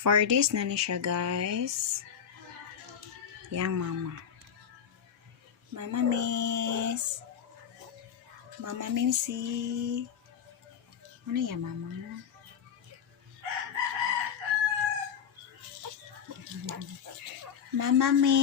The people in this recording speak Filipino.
4 days na ni siya, guys. Yang mama. Mama miss. Mama mimsi. Ano yan, mama? Mama me.